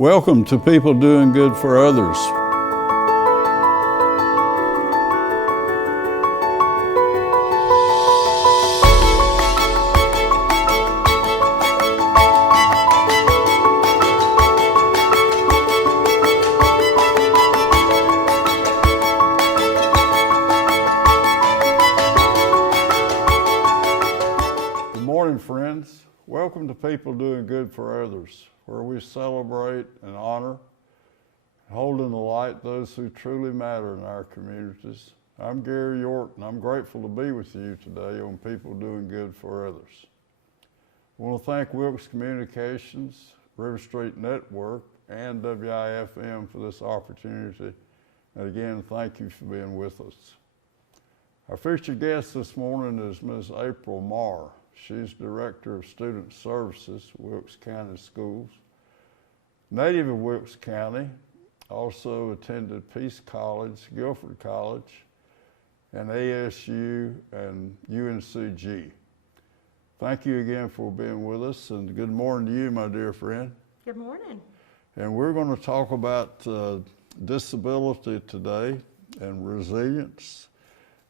Welcome to People Doing Good for Others. Good morning, friends. Welcome to People Doing Good for Others, where we celebrate and honor, hold in the light those who truly matter in our communities. I'm Gary York, and I'm grateful to be with you today on People Doing Good for Others. I want to thank Wilkes Communications, Riverstreet Network, and WIFM for this opportunity. And again, thank you for being with us. Our featured guest this morning is Ms. April Marr. She's Director of Student Services, Wilkes County Schools. Native of Wilkes County, also attended Peace College, Guildford College, and ASU and UNCG. Thank you again for being with us, and good morning to you, my dear friend. Good morning. And we're going to talk about disability today and resilience.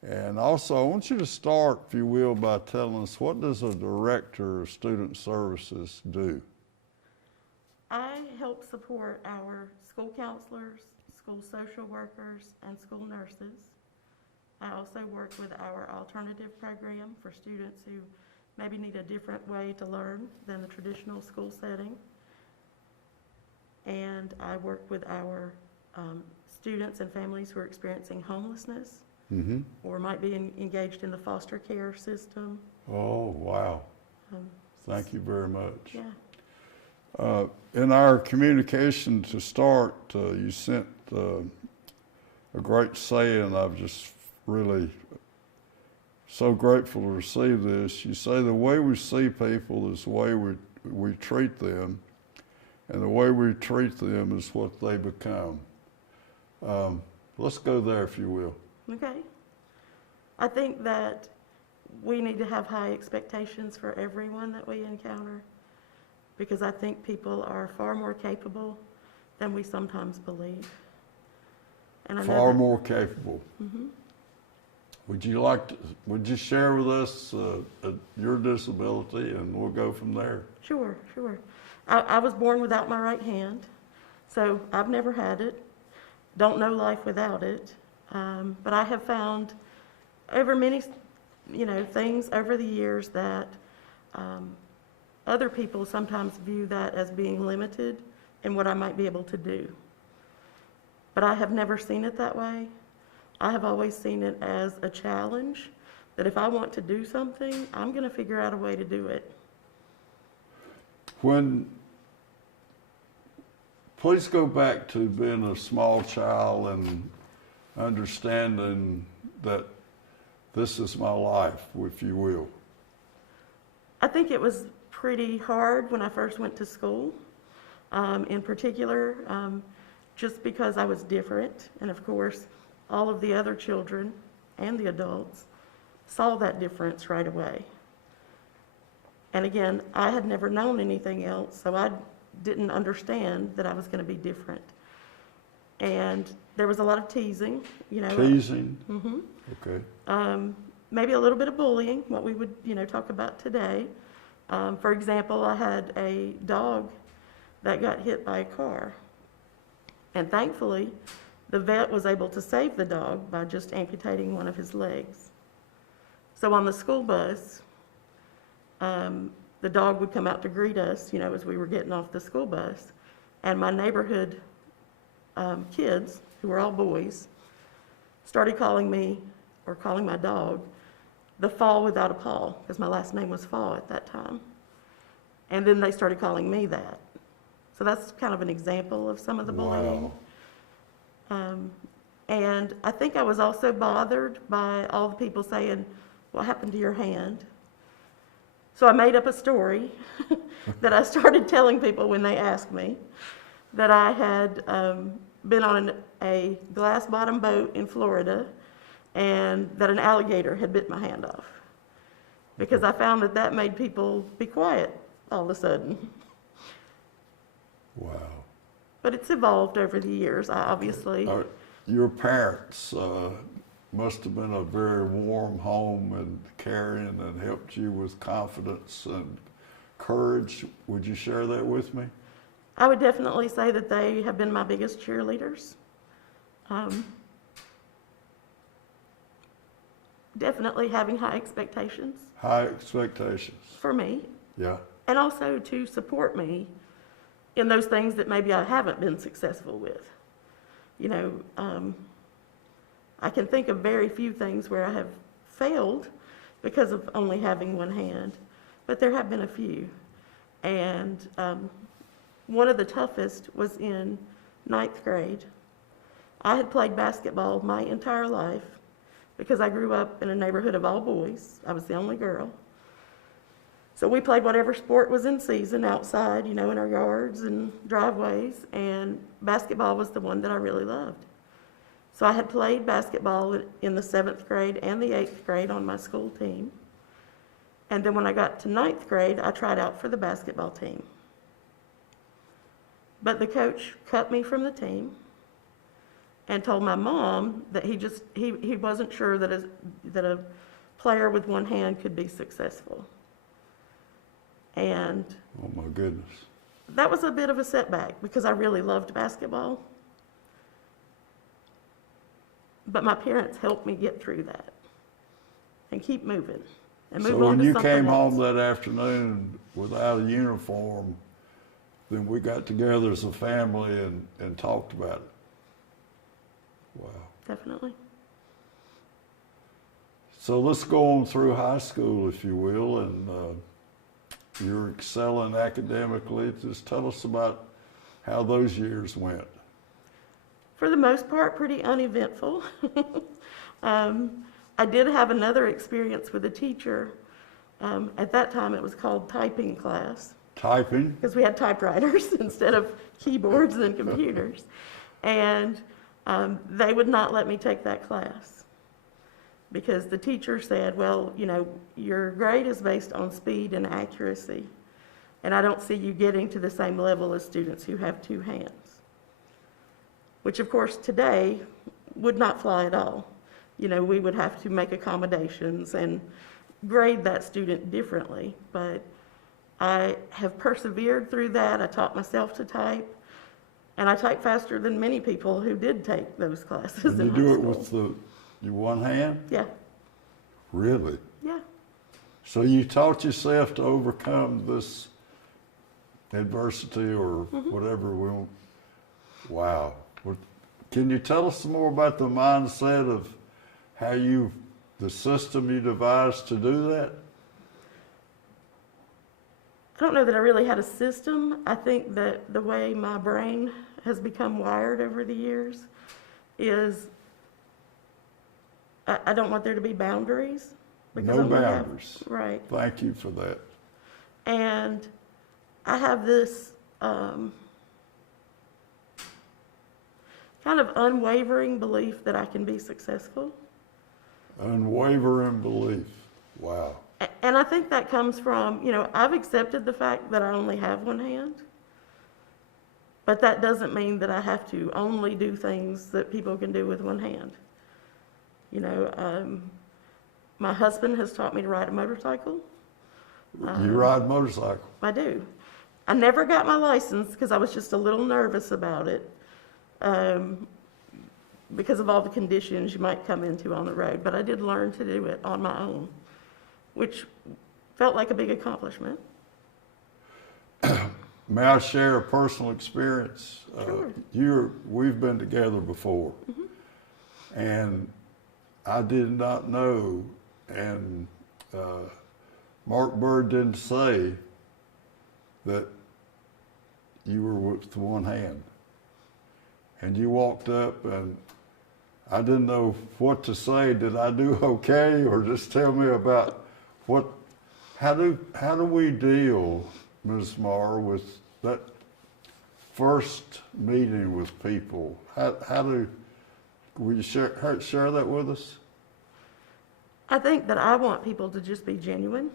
And also, I want you to start, if you will, by telling us, what does a Director of Student Services do? I help support our school counselors, school social workers, and school nurses. I also work with our alternative program for students who maybe need a different way to learn than the traditional school setting. And I work with our students and families who are experiencing homelessness. Mm-hmm. Or might be engaged in the foster care system. Oh, wow. Thank you very much. Yeah. In our communication to start, you sent a great saying. I'm just really so grateful to receive this. You say the way we see people is the way we treat them, and the way we treat them is what they become. Let's go there, if you will. Okay. I think that we need to have high expectations for everyone that we encounter, because I think people are far more capable than we sometimes believe. And I know far more capable. Mm-hmm. Would you share with us your disability, and we'll go from there? Sure. I was born without my right hand, so I've never had it. Don't know life without it. But I have found over many, things over the years that other people sometimes view that as being limited in what I might be able to do. But I have never seen it that way. I have always seen it as a challenge, that if I want to do something, I'm going to figure out a way to do it. Please go back to being a small child and understanding that this is my life, if you will. I think it was pretty hard when I first went to school, in particular, just because I was different. And of course, all of the other children and the adults saw that difference right away. And again, I had never known anything else, so I didn't understand that I was going to be different. And there was a lot of teasing, Teasing? Mm-hmm. Okay. Maybe a little bit of bullying, what we would, talk about today. For example, I had a dog that got hit by a car. And thankfully, the vet was able to save the dog by just amputating one of his legs. So on the school bus, the dog would come out to greet us, as we were getting off the school bus. And my neighborhood kids, who were all boys, started calling me, or calling my dog, the Fall Without a Paw, because my last name was Fall at that time. And then they started calling me that. So that's kind of an example of some of the bullying. Wow. And I think I was also bothered by all the people saying, "What happened to your hand?" So I made up a story that I started telling people when they asked me, that I had been on a glass-bottom boat in Florida, and that an alligator had bit my hand off, because I found that made people be quiet all of a sudden. Wow. but it's evolved over the years. I obviously, Your parents must have been a very warm home and caring and helped you with confidence and courage. Would you share that with me? I would definitely say that they have been my biggest cheerleaders. Definitely having high expectations High expectations. for me, Yeah. and also to support me in those things that maybe I haven't been successful with. You know, I can think of very few things where I have failed because of only having one hand, but there have been a few. And one of the toughest was in 9th grade. I had played basketball my entire life because I grew up in a neighborhood of all boys. I was the only girl. So we played whatever sport was in season outside, you know, in our yards and driveways, and basketball was the one that I really loved. So I had played basketball in the 7th grade and the 8th grade on my school team. And then when I got to 9th grade, I tried out for the basketball team. But the coach cut me from the team and told my mom that he wasn't sure that a player with one hand could be successful. And Oh my goodness. that was a bit of a setback because I really loved basketball. But my parents helped me get through that and keep moving and move So on when to you something came else. home that afternoon without a uniform, then we got together as a family and talked about it. Wow. Definitely. So let's go on through high school, if you will, and you're excelling academically. Just tell us about how those years went. For the most part, pretty uneventful. I did have another experience with a teacher. At that time, it was called typing class Typing? because we had typewriters instead of keyboards and computers. And they would not let me take that class because the teacher said, well, you know, your grade is based on speed and accuracy, and I don't see you getting to the same level as students who have two hands. Which, of course, today would not fly at all. You know, we would have to make accommodations and grade that student differently. But I have persevered through that. I taught myself to type, and I type faster than many people who did take those classes And in you high do it school. with your one hand? Yeah, Really? yeah. So you taught yourself to overcome this adversity or whatever we want. Wow. Can you tell us some more about the mindset of how the system you devised to do that? I don't know that I really had a system. I think that the way my brain has become wired over the years is I don't want there to be boundaries. No I'm gonna have- boundaries. Right. Thank you for that. And I have this kind of unwavering belief that I can be successful. Unwavering belief. Wow. And I think that comes from, you know, I've accepted the fact that I only have one hand, but that doesn't mean that I have to only do things that people can do with one hand. You know, my husband has taught me to ride a motorcycle. You ride motorcycle? I do. I never got my license because I was just a little nervous about it, because of all the conditions you might come into on the road. But I did learn to do it on my own, which felt like a big accomplishment. May I share a personal experience? Sure. We've been together before, and I did not know, and Mark Bird didn't say that you were with one hand. And you walked up, and I didn't know what to say. Did I do okay, or just tell me about how do we deal, Ms. Marr, with that first meeting with people? Will you share that with us? I think that I want people to just be genuine,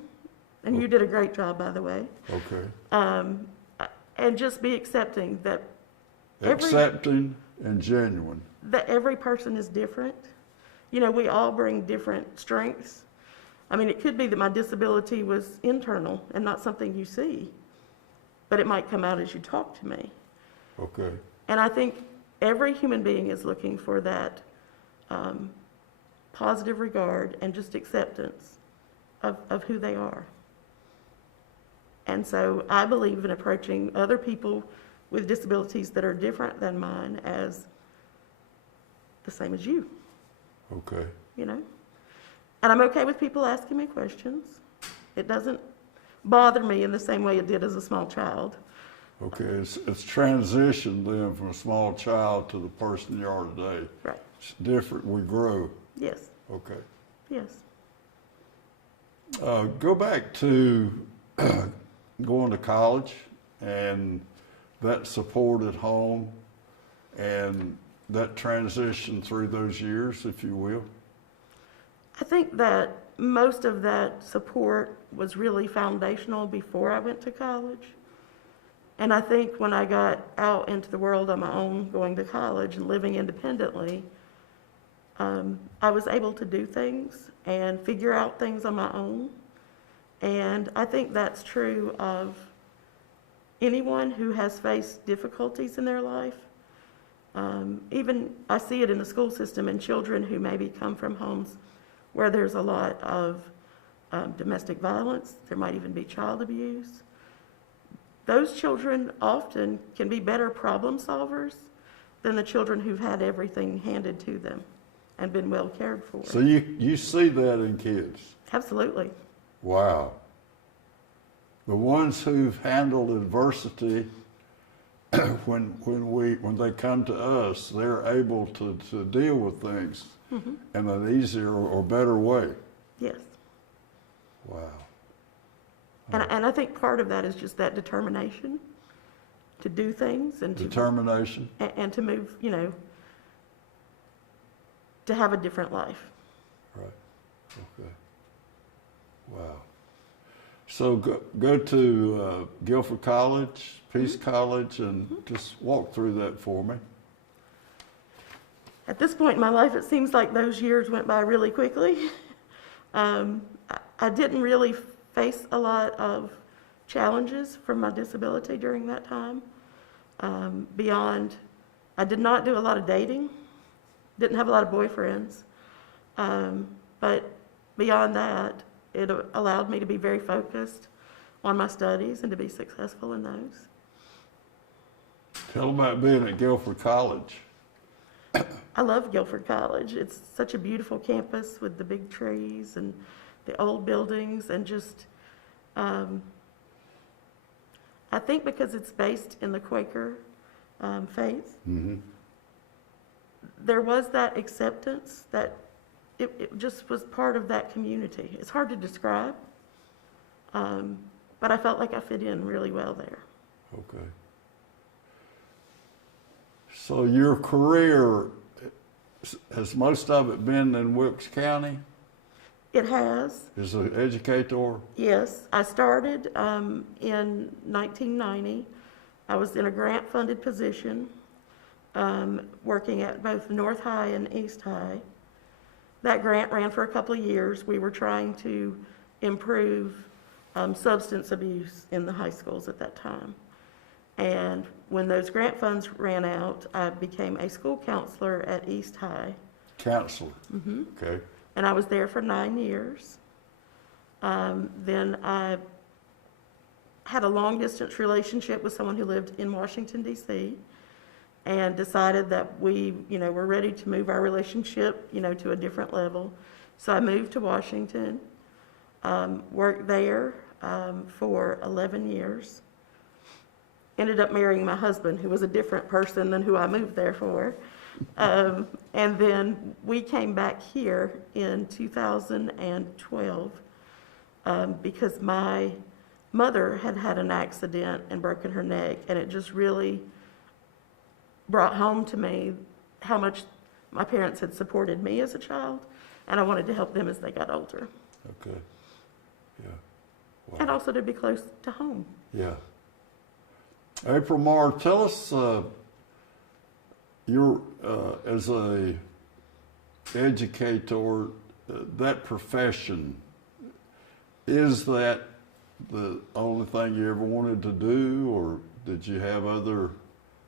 and you did a great job, by the way. Okay. And just be accepting that accepting and genuine. That every person is different. You know, we all bring different strengths. I mean, it could be that my disability was internal and not something you see, but it might come out as you talk to me. Okay. And I think every human being is looking for that positive regard and just acceptance of who they are. And so I believe in approaching other people with disabilities that are different than mine as the same as you, Okay. you know? And I'm okay with people asking me questions. It doesn't bother me in the same way it did as a small child. Okay. It's transitioned then from a small child to the person you are today. Right. It's different. We grow. Yes. Okay. Yes. Go back to going to college and that support at home and that transition through those years, if you will. I think that most of that support was really foundational before I went to college. And I think when I got out into the world on my own, going to college and living independently, I was able to do things and figure out things on my own. And I think that's true of anyone who has faced difficulties in their life. Even I see it in the school system in children who maybe come from homes where there's a lot of domestic violence. There might even be child abuse. Those children often can be better problem solvers than the children who've had everything handed to them and been well cared for. So you see that in kids? Absolutely. Wow. The ones who've handled adversity, when they come to us, they're able to deal with things in an easier or better way. Yes. Wow. And I think part of that is just that determination to do things and Determination. and to move, you know, to have a different life. Right. Okay. Wow. So go to Guildford College, Peace College, and just walk through that for me. At this point in my life, it seems like those years went by really quickly. I didn't really face a lot of challenges from my disability during that time. I did not do a lot of dating, didn't have a lot of boyfriends, but beyond that, it allowed me to be very focused on my studies and to be successful in those. Tell them about being at Guildford College. I love Guildford College. It's such a beautiful campus with the big trees and the old buildings and just, I think because it's based in the Quaker faith, there was that acceptance that it just was part of that community. It's hard to describe, but I felt like I fit in really well there. Okay. So your career, has most of it been in Wilkes County? It has. As an educator? Yes. I started in 1990. I was in a grant-funded position, working at both North High and East High. That grant ran for a couple of years. We were trying to improve substance abuse in the high schools at that time. And when those grant funds ran out, I became a school counselor at East High. Counselor? Okay. And I was there for 9 years. Then I had a long-distance relationship with someone who lived in Washington, D.C., and decided that we, were ready to move our relationship, to a different level. So I moved to Washington, worked there for 11 years. Ended up marrying my husband, who was a different person than who I moved there for. And then we came back here in 2012 because my mother had had an accident and broken her neck, and it just really brought home to me how much my parents had supported me as a child, and I wanted to help them as they got older. Okay. Yeah. Wow. And also to be close to home. Yeah. April Marr, tell us you're, as a educator, that profession, is that the only thing you ever wanted to do, or did you have other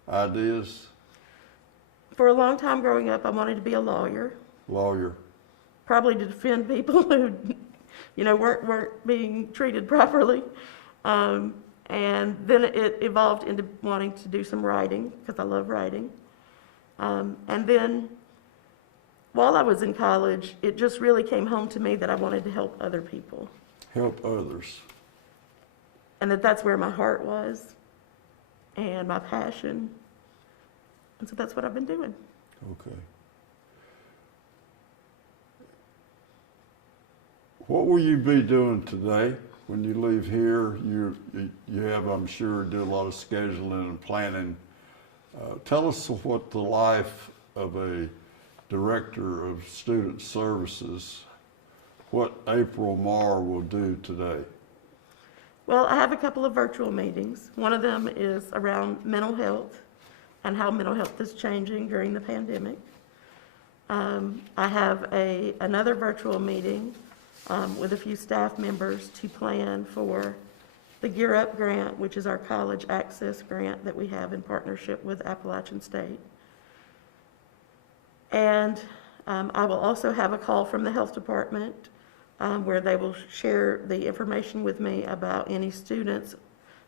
ideas? For a long time growing up, I wanted to be a lawyer, Lawyer. probably to defend people who, weren't being treated properly. And then it evolved into wanting to do some writing, because I love writing. And then while I was in college, it just really came home to me that I wanted to help other people. Help others. And that's where my heart was and my passion. And so that's what I've been doing. Okay. What will you be doing today when you leave here? You have, I'm sure, do a lot of scheduling and planning. Tell us what the life of a director of student services, what April Marr will do today. Well, I have a couple of virtual meetings. One of them is around mental health and how mental health is changing during the pandemic. I have another virtual meeting with a few staff members to plan for the Gear Up grant, which is our college access grant that we have in partnership with Appalachian State. And I will also have a call from the health department where they will share the information with me about any students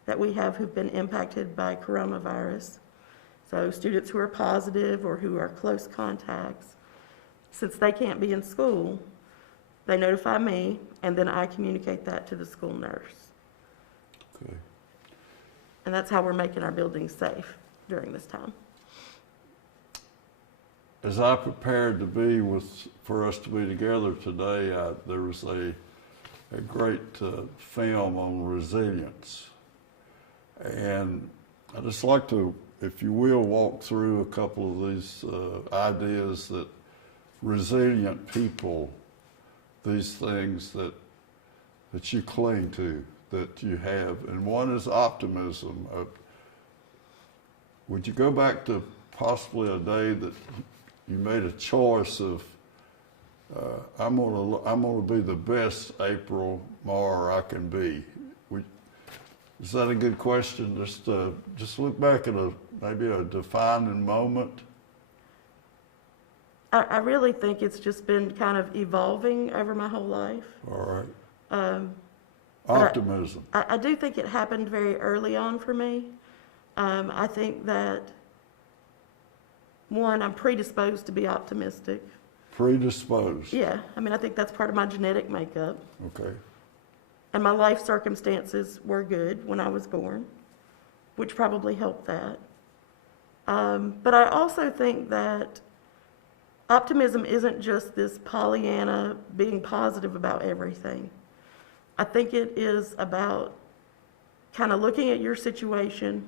that we have who've been impacted by coronavirus. So students who are positive or who are close contacts, since they can't be in school, they notify me, and then I communicate that to the school nurse. Okay. And that's how we're making our buildings safe during this time. As I prepared to be for us to be together today, there was a great film on resilience. And I'd just like to, if you will, walk through a couple of these ideas that resilient people, these things that you cling to, that you have. And one is optimism. Would you go back to possibly a day that you made a choice of, I'm gonna be the best April Marr I can be? Is that a good question? Just look back at maybe a defining moment. I really think it's just been kind of evolving over my whole life. All right. Optimism. I do think it happened very early on for me. I think that, one, I'm predisposed to be optimistic. Predisposed? Yeah, I think that's part of my genetic makeup. Okay. And my life circumstances were good when I was born, which probably helped that. But I also think that optimism isn't just this Pollyanna being positive about everything. I think it is about kind of looking at your situation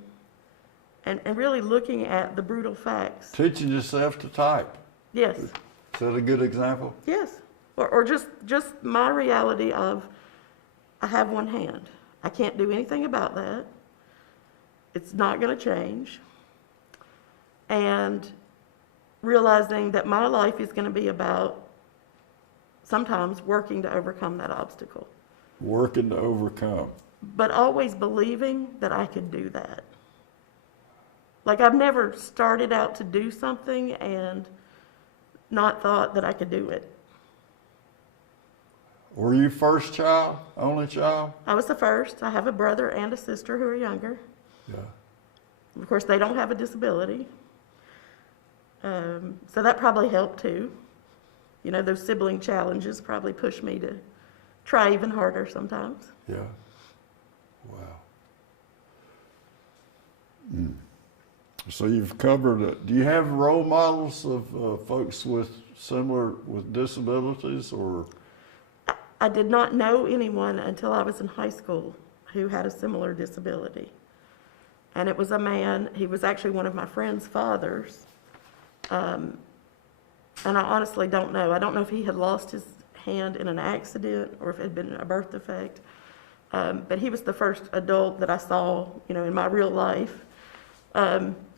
and really looking at the brutal facts. Teaching yourself to type. Yes. Is that a good example? Yes. Or just my reality of, I have one hand. I can't do anything about that. It's not going to change. And realizing that my life is going to be about sometimes working to overcome that obstacle. Working to overcome. But always believing that I could do that. Like, I've never started out to do something and not thought that I could do it. Were you first child? Only child? I was the first. I have a brother and a sister who are younger. Yeah. Of course, they don't have a disability. So that probably helped too. Those sibling challenges probably push me to try even harder sometimes. Yeah. Wow. Mm. So you've covered it. Do you have role models of folks with disabilities, or? I did not know anyone until I was in high school who had a similar disability. And it was a man, he was actually one of my friend's fathers. And I honestly don't know. I don't know if he had lost his hand in an accident or if it had been a birth defect. But he was the first adult that I saw, in my real life.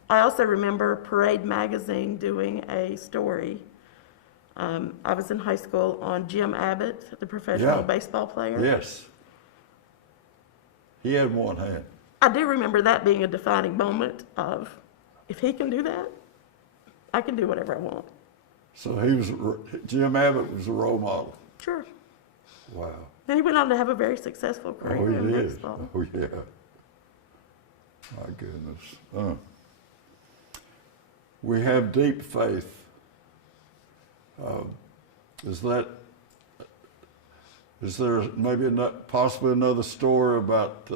I also remember Parade Magazine doing a story. I was in high school on Jim Abbott, the professional Yeah. baseball player. Yes. He had one hand. I do remember that being a defining moment of, if he can do that, I can do whatever I want. So Jim Abbott was a role model. Sure. Wow. And he went on to have a very successful Oh, career he in did. baseball. Oh, yeah. My goodness. We have deep faith. Is there maybe possibly another story about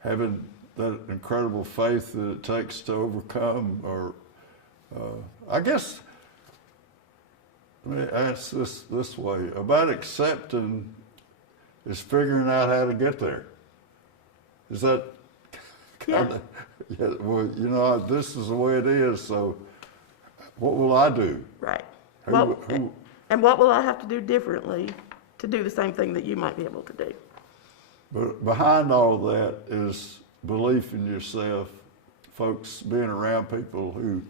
having that incredible faith that it takes to overcome? Or I guess, let me ask this way. About accepting is figuring out how to get there. Is that kind of, yeah, well, you know, this is the way it is, so what will I do? Right. Who- And what will I have to do differently to do the same thing that you might be able to do? But behind all that is belief in yourself, folks, being around people who,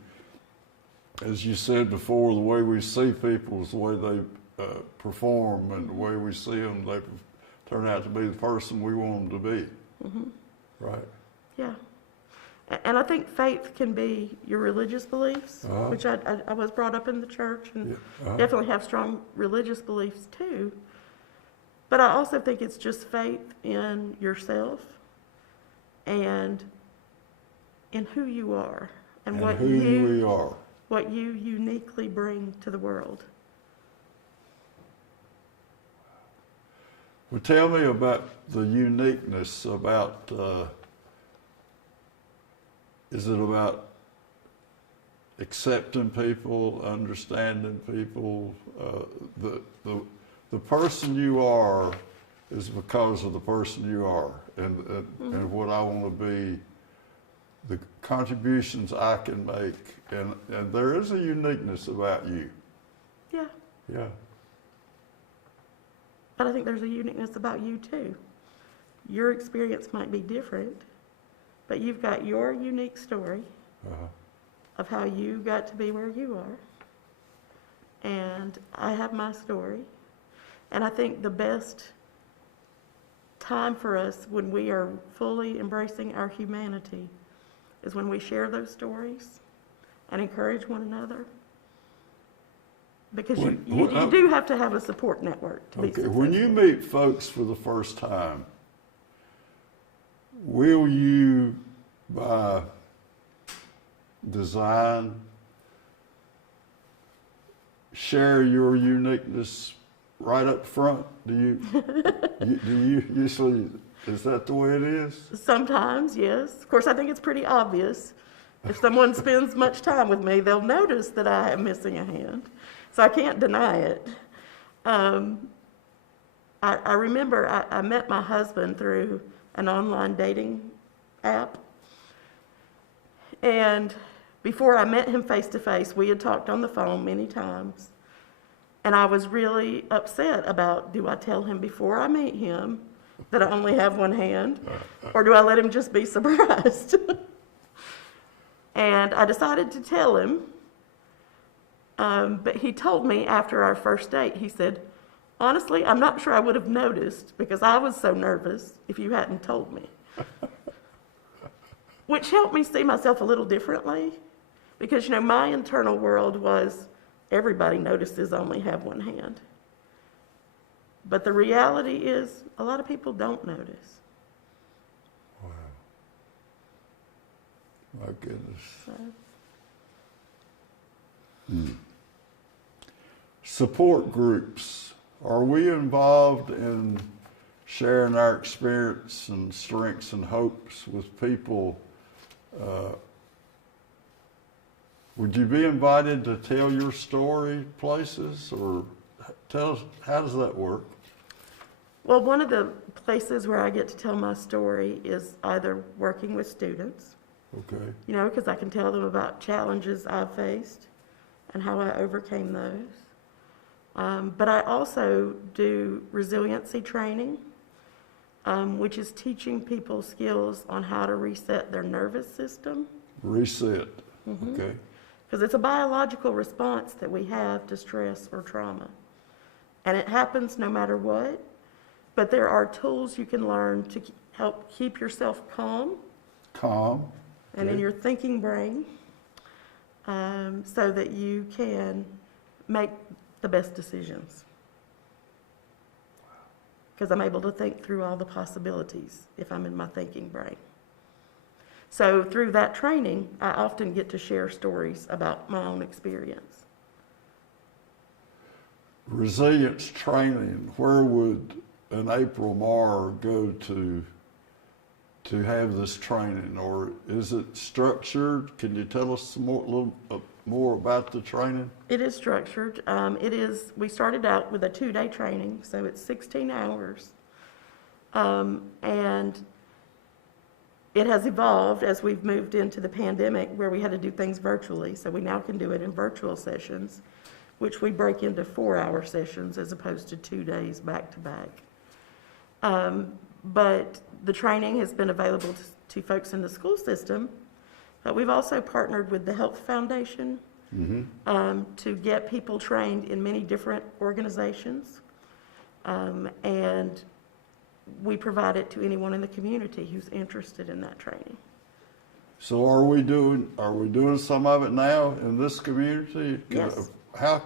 as you said before, the way we see people is the way they perform, and the way we see them, they turn out to be the person we want them to be. Mm-hmm. Right? Yeah. And I think faith can be your religious beliefs, which I was brought up in the church and definitely have strong religious beliefs too. But I also think it's just faith in yourself and in who you are and what you uniquely bring to the world. Well, tell me about the uniqueness about, is it about accepting people, understanding people? The person you are is because of the person you are, and what I want to be, the contributions I can make, and there is a uniqueness about you. Yeah. Yeah. But I think there's a uniqueness about you too. Your experience might be different, but you've got your unique story of how you got to be where you are. And I have my story. And I think the best time for us when we are fully embracing our humanity is when we share those stories and encourage one another. Because you do have to have a support network to be successful. When you meet folks for the first time, will you, by design, share your uniqueness right up front? Do you usually, is that the way it is? Sometimes, yes. Of course, I think it's pretty obvious. If someone spends much time with me, they'll notice that I am missing a hand. So I can't deny it. I remember I met my husband through an online dating app. And before I met him face to face, we had talked on the phone many times. And I was really upset about, do I tell him before I meet him that I only have one hand? Or do I let him just be surprised? And I decided to tell him. But he told me after our first date, he said, honestly, I'm not sure I would have noticed because I was so nervous if you hadn't told me. Which helped me see myself a little differently because, you know, my internal world was everybody notices I only have one hand. But the reality is a lot of people don't notice. Wow. My goodness. So. Support groups. Are we involved in sharing our experience and strengths and hopes with people? Would you be invited to tell your story places, or tell us, how does that work? Well, one of the places where I get to tell my story is either working with students, Okay. you know, because I can tell them about challenges I've faced and how I overcame those. But I also do resiliency training, which is teaching people skills on how to reset their nervous system Reset. Okay. Because it's a biological response that we have to stress or trauma. And it happens no matter what, but there are tools you can learn to help keep yourself calm. Calm. And in your thinking brain, so that you can make the best decisions. Because I'm able to think through all the possibilities if I'm in my thinking brain. So through that training, I often get to share stories about my own experience. Resilience training, where would an April Marr go to have this training, or is it structured? Can you tell us a little more about the training? It is structured. We started out with a 2-day training, so it's 16 hours. And it has evolved as we've moved into the pandemic where we had to do things virtually. So we now can do it in virtual sessions, which we break into 4-hour sessions as opposed to 2 days back to back. But the training has been available to folks in the school system. But we've also partnered with the Health Foundation to get people trained in many different organizations. And we provide it to anyone in the community who's interested in that training. So are we doing some of it now in this community? Yes. How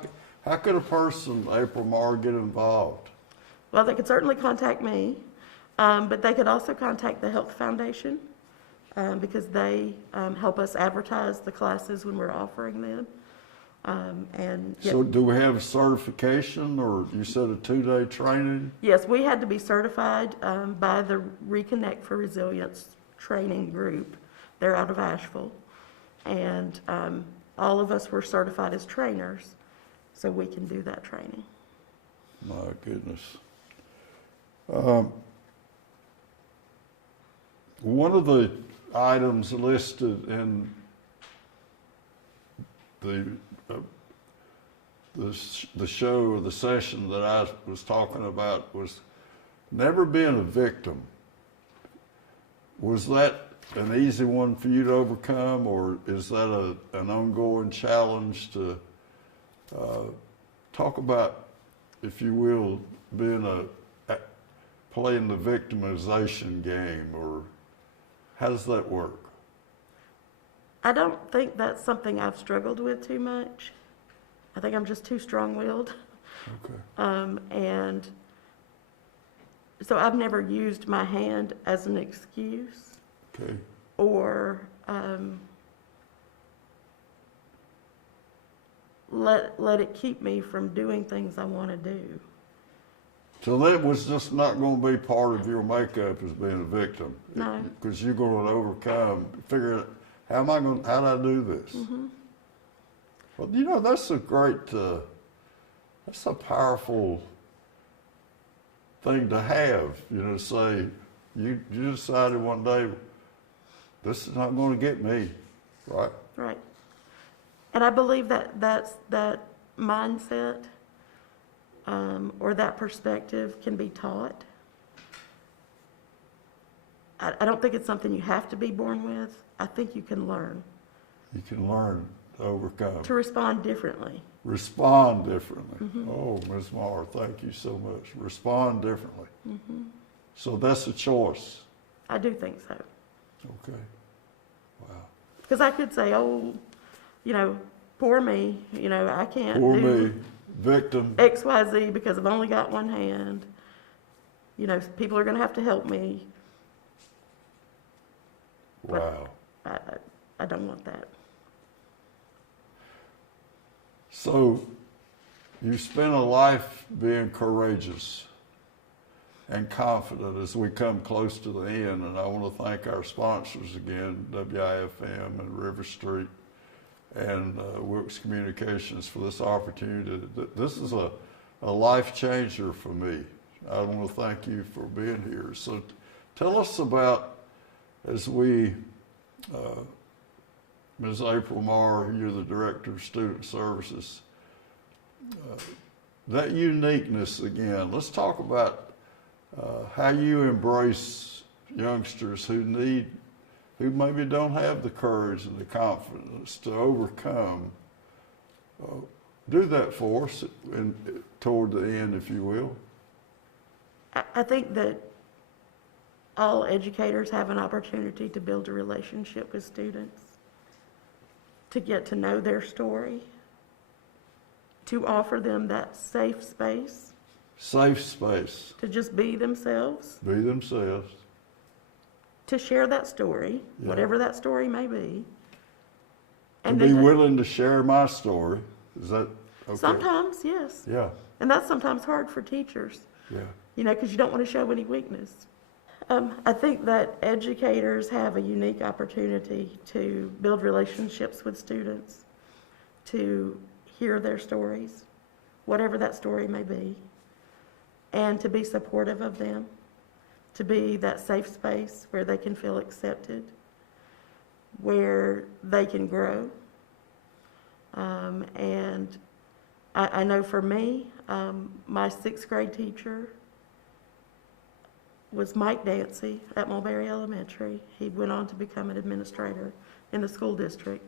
could a person, April Marr, get involved? Well, they could certainly contact me, but they could also contact the Health Foundation because they help us advertise the classes when we're offering them. So do we have certification, or you said a 2-day training? Yes, we had to be certified by the Reconnect for Resilience training group. They're out of Asheville. And all of us were certified as trainers, so we can do that training. My goodness. One of the items listed in the show or the session that I was talking about was never being a victim. Was that an easy one for you to overcome, or is that an ongoing challenge to talk about, if you will, playing the victimization game, or how does that work? I don't think that's something I've struggled with too much. I think I'm just too strong-willed. Okay. And so I've never used my hand as an excuse. Okay. Or let it keep me from doing things I want to do. So that was just not going to be part of your makeup as being a victim. No. Because you're going to overcome, figure out, how do I do this? Mm-hmm. Well, you know, that's a powerful thing to have, you know, say, you decided one day, this is not going to get me, right? Right. And I believe that mindset or that perspective can be taught. I don't think it's something you have to be born with. I think you can learn. You can learn to overcome. To respond differently. Respond differently. Mm-hmm. Oh, Ms. Marr, thank you so much. Respond differently. Mm-hmm. So that's a choice. I do think so. Okay. Wow. Because I could say, oh, you know, poor me, you know, I can't Poor do me, victim. X, Y, Z because I've only got one hand. You know, people are going to have to help me. Wow. I don't want that. So you spent a life being courageous and confident as we come close to the end, and I want to thank our sponsors again, WIFM and Riverstreet and Wilkes Communications, for this opportunity. This is a life changer for me. I want to thank you for being here. So tell us about, as we, Ms. April Marr, you're the Director of Student Services, that uniqueness again. Let's talk about how you embrace youngsters who need who maybe don't have the courage and the confidence to overcome. Do that for us toward the end, if you will. I think that all educators have an opportunity to build a relationship with students, to get to know their story, to offer them that safe space. Safe space. To just be themselves. Be themselves. To share that story, Yeah. whatever that story may be. And to be willing to share my story. Is that okay? Sometimes, yes. Yeah. And that's sometimes hard for teachers. Yeah. You know, because you don't want to show any weakness. I think that educators have a unique opportunity to build relationships with students, to hear their stories, whatever that story may be, and to be supportive of them, to be that safe space where they can feel accepted, where they can grow. And I know for me, my 6th grade teacher was Mike Dancy at Mulberry Elementary. He went on to become an administrator in the school district.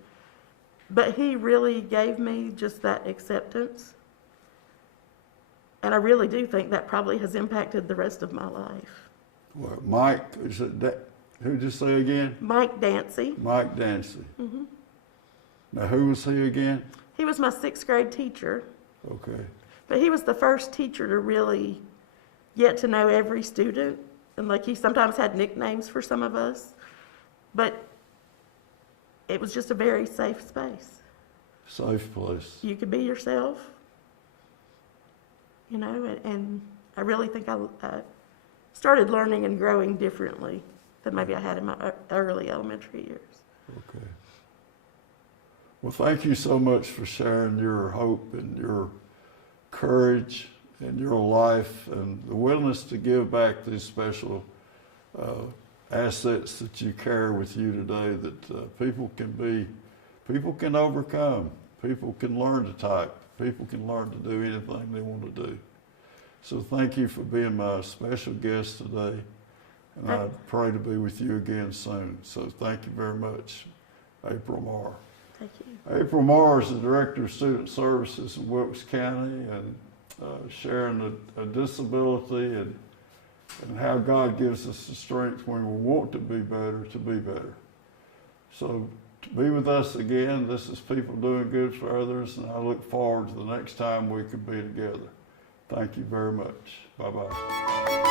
But he really gave me just that acceptance. And I really do think that probably has impacted the rest of my life. Well, Mike, who'd you say again? Mike Dancy. Mike Dancy. Mm-hmm. Now, who was he again? He was my 6th grade teacher. Okay. But he was the first teacher to really get to know every student. And like he sometimes had nicknames for some of us. But it was just a very safe space. Safe place. You could be yourself. You know, and I really think I started learning and growing differently than maybe I had in my early elementary years. Okay. Well, thank you so much for sharing your hope and your courage and your life and the willingness to give back these special assets that you carry with you today that people can overcome, people can learn to type, people can learn to do anything they want to do. So thank you for being my special guest today, and I pray to be with you again soon. So thank you very much, April Marr. Thank you. April Marr is the Director of Student Services in Wilkes County, and sharing a disability and how God gives us the strength when we want to be better. So to be with us again, this is People Doing Good for Others, and I look forward to the next time we can be together. Thank you very much. Bye-bye.